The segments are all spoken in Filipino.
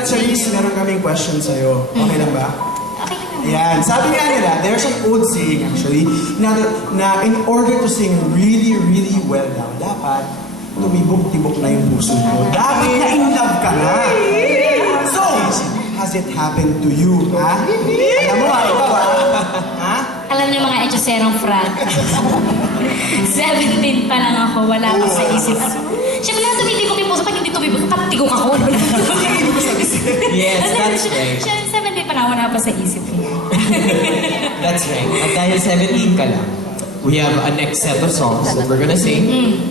Well, Charisse, meron kaming question sa'yo. Okay lang ba? Okay lang naman. Ayan. Sabi nga nila, there's an old saying actually, na in order to sing really, really well daw, dapat tumibok-tibok na yung puso mo. Dahil in love ka na. So, has it happened to you, ha? Alam mo ba, ikaw, ha? Alam niyo mga etchoserong frat. 17 pa lang ako, wala pa sa isip. Siyempre lang tumitibok yung puso, pag hindi tumibok, patigok ako. Yes, that's right. Siyempre 17 pa lang, wala pa sa isip. That's right. At dahil 17 ka lang, we have a next set of songs that we're gonna sing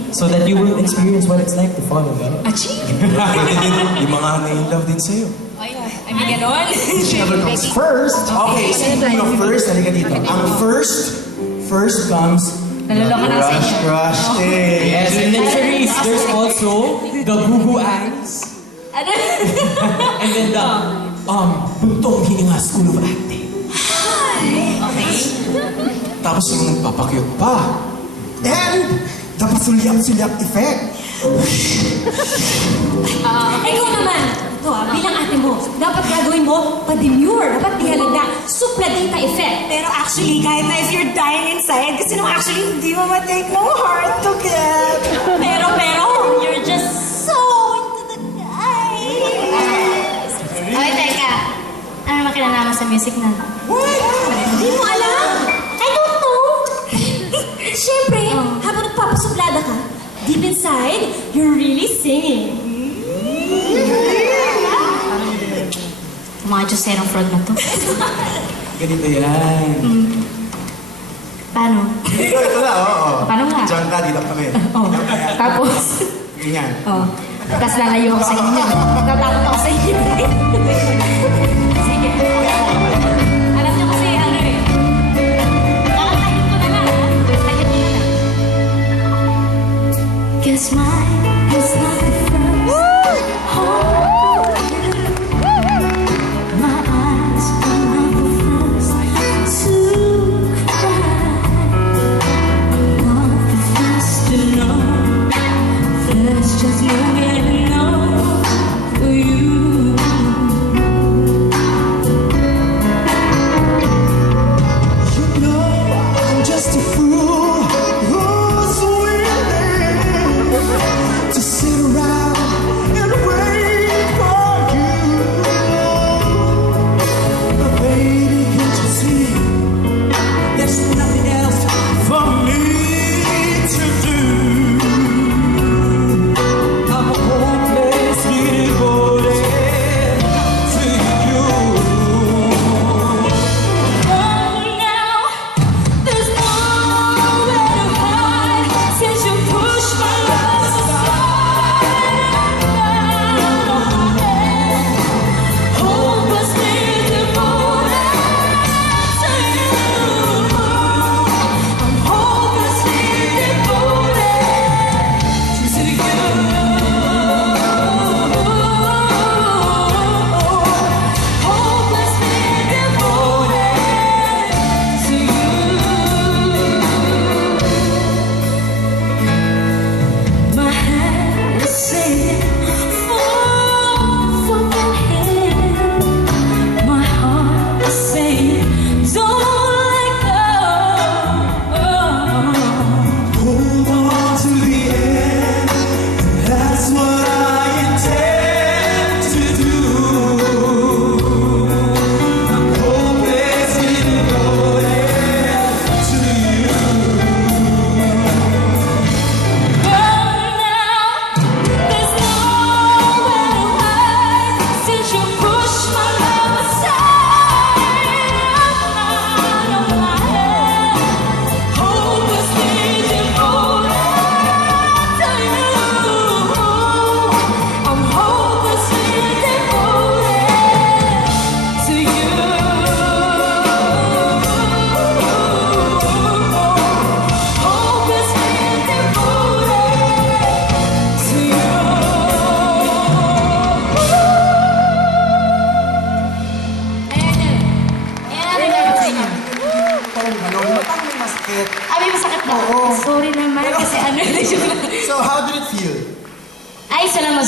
so that you will experience what it's like to fall in love. Achi! Pwede din, yung mga na-in-love din sa'yo. Ay, may ganon. Whichever comes first. Okay, sino yung first? Halika dito. Ang first comes Naluloko na sa inyo. Crush Day. Yes, and then Charisse, there's also the Boo Eyes. Ano? And then the Buntong Hininga School of Acting. Okay. Tapos yung nagpapakyut pa. And the pasulyap-sulyap effect. Ikaw naman, ito bilang ate mo, dapat gagawin mo pa-demure, dapat di halata, supradita effect. Pero actually, kahit na if you're dying inside, kasi nung actually hindi mo matake no hard to get. Pero, you're just so into the guy. Okay, teka. Ano naman kinalaman sa music na? Hindi mo alam? I don't know. Siyempre, habang nagpapasuplada ka, deep inside, you're really singing. Mga etchoserong fraud na to. Ganito yan. Paano? Ito na, oo. Paano nga? Diyan ka, dito kami. Oh. Tapos? Ganyan. Oh. Tapos lalayo ako sa inyo. Tatakot ako sa inyo. Sige. Alam niyo kasi ano eh. Nakatayin ko na lang ha. Tayin ko na lang. Guess mine is not the first home. My eyes are not the first to cry. I'm not the first to know. There's just no getting over you. You know I'm just a fool who's willing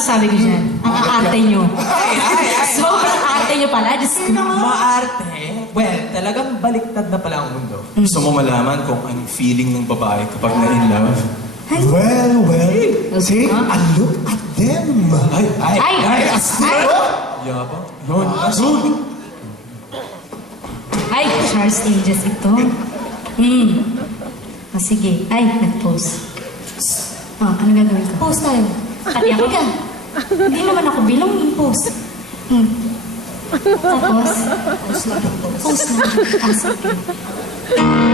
masasabi ko dyan? Ang arte nyo. Sobrang arte nyo pala. Diyos ko. Maarte? Well, talagang baliktad na pala ang mundo. Gusto mo malaman kung anong feeling ng babae kapag na-in love? Well, see? And look at them. Ay! Yabang. Ay! Charles Ages ito. Sige. Ay, nag-post. Ano gagawin ko? Post tayo. Pati ako ka. Hindi naman ako bilang post. Tapos? Post na. Post na.